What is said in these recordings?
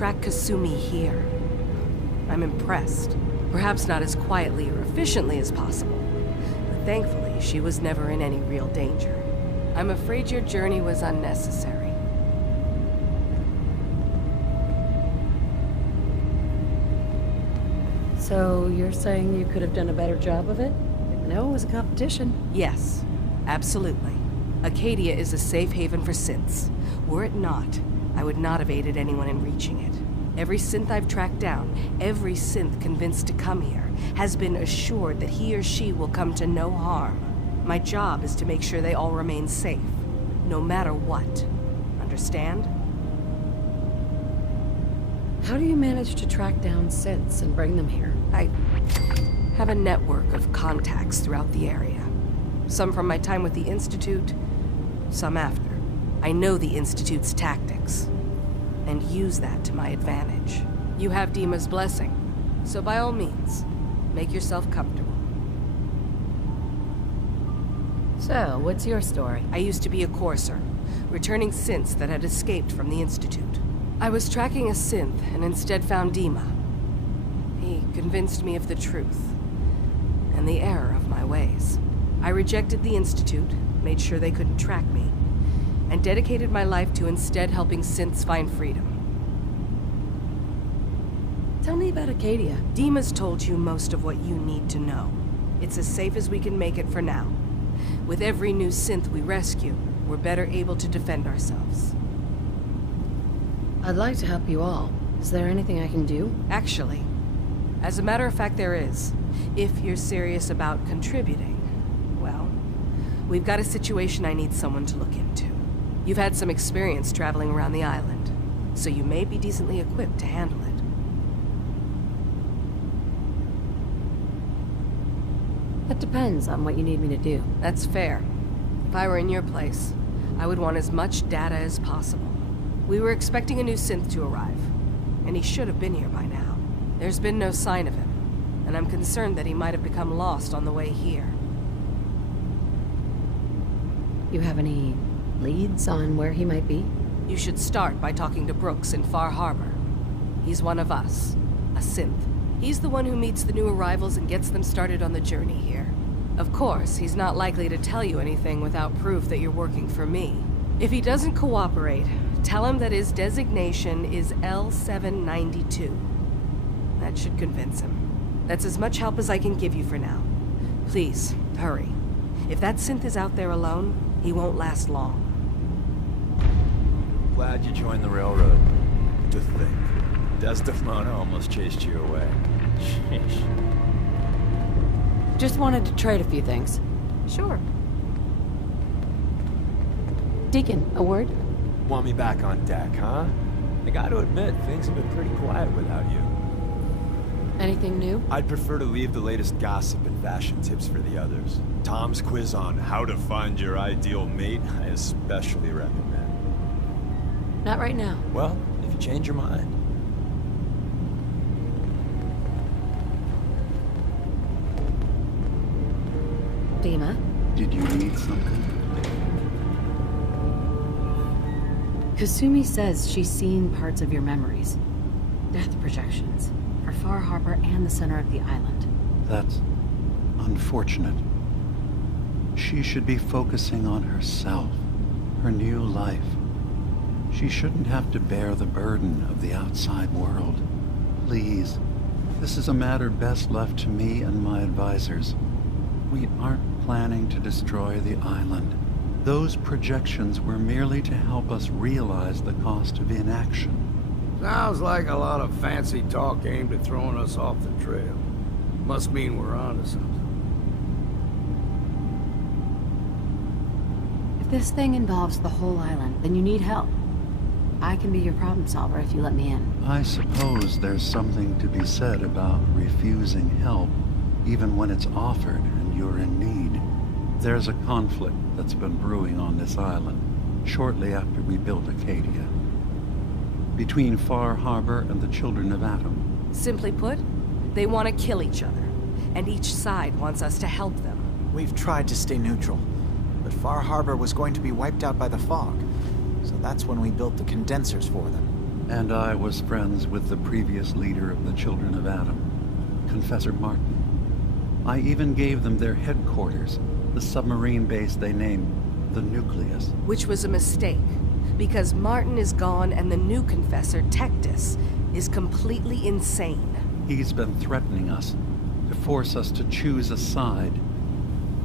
track Kasumi here. I'm impressed. Perhaps not as quietly or efficiently as possible, but thankfully she was never in any real danger. I'm afraid your journey was unnecessary. So you're saying you could have done a better job of it? Didn't know it was a competition. Yes, absolutely. Acadia is a safe haven for synths. Were it not, I would not have aided anyone in reaching it. Every synth I've tracked down, every synth convinced to come here, has been assured that he or she will come to no harm. My job is to make sure they all remain safe, no matter what. Understand? How do you manage to track down synths and bring them here? I have a network of contacts throughout the area. Some from my time with the Institute, some after. I know the Institute's tactics, and use that to my advantage. You have Dima's blessing, so by all means, make yourself comfortable. So, what's your story? I used to be a courser, returning synths that had escaped from the Institute. I was tracking a synth and instead found Dima. He convinced me of the truth, and the error of my ways. I rejected the Institute, made sure they couldn't track me, and dedicated my life to instead helping synths find freedom. Tell me about Acadia. Dima's told you most of what you need to know. It's as safe as we can make it for now. With every new synth we rescue, we're better able to defend ourselves. I'd like to help you all. Is there anything I can do? Actually, as a matter of fact, there is. If you're serious about contributing, well, we've got a situation I need someone to look into. You've had some experience traveling around the island, so you may be decently equipped to handle it. That depends on what you need me to do. That's fair. If I were in your place, I would want as much data as possible. We were expecting a new synth to arrive, and he should have been here by now. There's been no sign of him, and I'm concerned that he might have become lost on the way here. You have any leads on where he might be? You should start by talking to Brooks in Far Harbor. He's one of us, a synth. He's the one who meets the new arrivals and gets them started on the journey here. Of course, he's not likely to tell you anything without proof that you're working for me. If he doesn't cooperate, tell him that his designation is L792. That should convince him. That's as much help as I can give you for now. Please, hurry. If that synth is out there alone, he won't last long. Glad you joined the railroad. To think, Desdemona almost chased you away. Sheesh. Just wanted to trade a few things. Sure. Deacon, a word? Want me back on deck, huh? I gotta admit, things have been pretty quiet without you. Anything new? I'd prefer to leave the latest gossip and fashion tips for the others. Tom's quiz on how to find your ideal mate, I especially recommend. Not right now. Well, if you change your mind. Dima? Did you need something? Kasumi says she's seen parts of your memories. Death projections. For Far Harbor and the center of the island. That's unfortunate. She should be focusing on herself, her new life. She shouldn't have to bear the burden of the outside world. Please, this is a matter best left to me and my advisors. We aren't planning to destroy the island. Those projections were merely to help us realize the cost of inaction. Sounds like a lot of fancy talk aimed at throwing us off the trail. Must mean we're onto something. If this thing involves the whole island, then you need help. I can be your problem solver if you let me in. I suppose there's something to be said about refusing help, even when it's offered and you're in need. There's a conflict that's been brewing on this island, shortly after we built Acadia. Between Far Harbor and the Children of Atom. Simply put, they want to kill each other, and each side wants us to help them. We've tried to stay neutral, but Far Harbor was going to be wiped out by the fog, so that's when we built the condensers for them. And I was friends with the previous leader of the Children of Adam, Confessor Martin. I even gave them their headquarters, the submarine base they named the Nucleus. Which was a mistake, because Martin is gone and the new Confessor, Tectus, is completely insane. He's been threatening us, to force us to choose a side.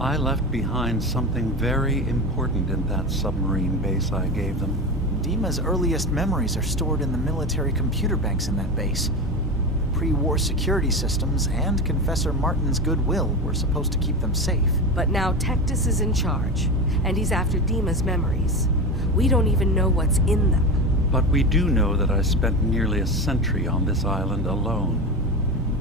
I left behind something very important in that submarine base I gave them. Dima's earliest memories are stored in the military computer banks in that base. Pre-war security systems and Confessor Martin's goodwill were supposed to keep them safe. But now Tectus is in charge, and he's after Dima's memories. We don't even know what's in them. But we do know that I spent nearly a century on this island alone.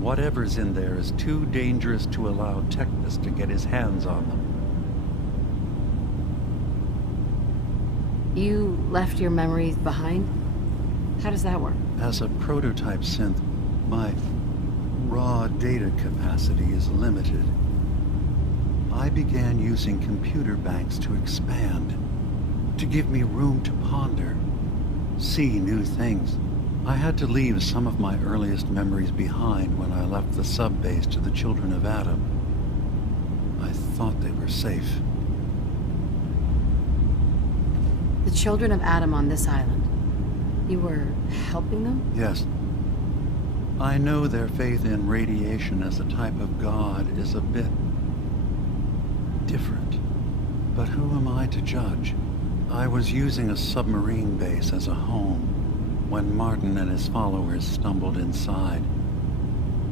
Whatever's in there is too dangerous to allow Tectus to get his hands on them. You left your memories behind? How does that work? As a prototype synth, my raw data capacity is limited. I began using computer banks to expand, to give me room to ponder, see new things. I had to leave some of my earliest memories behind when I left the sub-base to the Children of Adam. I thought they were safe. The Children of Adam on this island. You were helping them? Yes. I know their faith in radiation as a type of god is a bit different. But who am I to judge? I was using a submarine base as a home when Martin and his followers stumbled inside.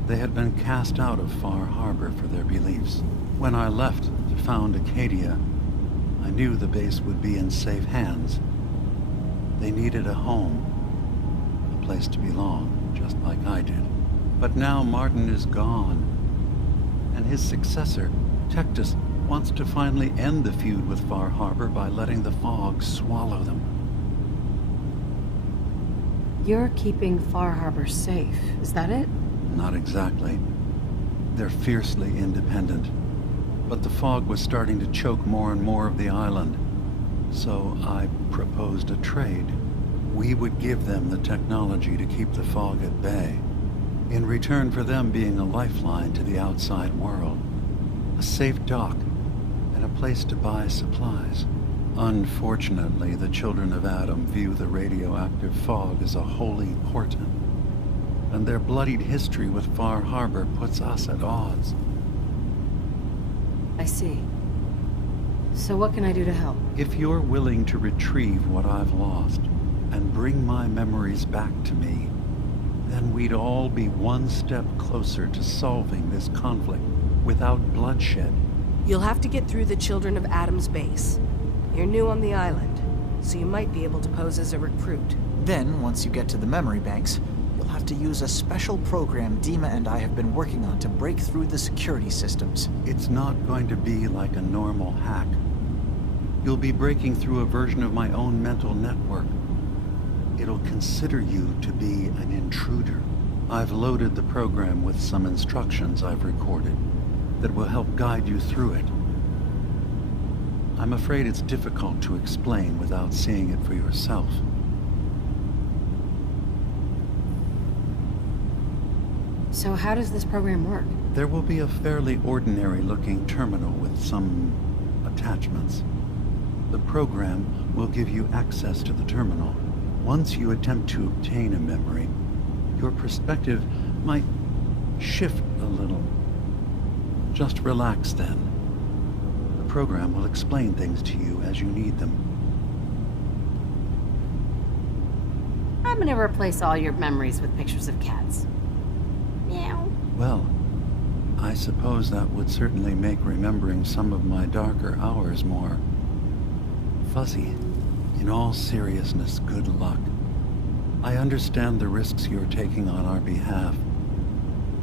They had been cast out of Far Harbor for their beliefs. When I left to found Acadia, I knew the base would be in safe hands. They needed a home, a place to belong, just like I did. But now Martin is gone, and his successor, Tectus, wants to finally end the feud with Far Harbor by letting the fog swallow them. You're keeping Far Harbor safe, is that it? Not exactly. They're fiercely independent. But the fog was starting to choke more and more of the island. So I proposed a trade. We would give them the technology to keep the fog at bay, in return for them being a lifeline to the outside world. A safe dock, and a place to buy supplies. Unfortunately, the Children of Adam view the radioactive fog as a holy portent, and their bloodied history with Far Harbor puts us at odds. I see. So what can I do to help? If you're willing to retrieve what I've lost, and bring my memories back to me, then we'd all be one step closer to solving this conflict without bloodshed. You'll have to get through the Children of Adam's base. You're new on the island, so you might be able to pose as a recruit. Then, once you get to the memory banks, you'll have to use a special program Dima and I have been working on to break through the security systems. It's not going to be like a normal hack. You'll be breaking through a version of my own mental network. It'll consider you to be an intruder. I've loaded the program with some instructions I've recorded that will help guide you through it. I'm afraid it's difficult to explain without seeing it for yourself. So how does this program work? There will be a fairly ordinary-looking terminal with some attachments. The program will give you access to the terminal. Once you attempt to obtain a memory, your perspective might shift a little. Just relax then. The program will explain things to you as you need them. I'm gonna replace all your memories with pictures of cats. Meow. Well, I suppose that would certainly make remembering some of my darker hours more fuzzy. In all seriousness, good luck. I understand the risks you're taking on our behalf.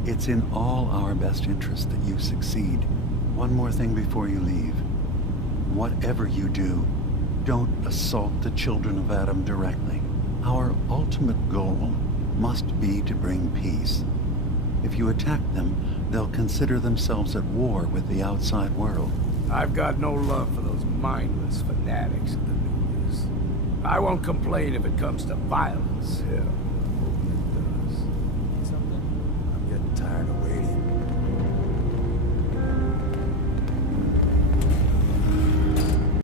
It's in all our best interest that you succeed. One more thing before you leave. Whatever you do, don't assault the Children of Adam directly. Our ultimate goal must be to bring peace. If you attack them, they'll consider themselves at war with the outside world. I've got no love for those mindless fanatics of the Nucleus. I won't complain if it comes to violence, hell.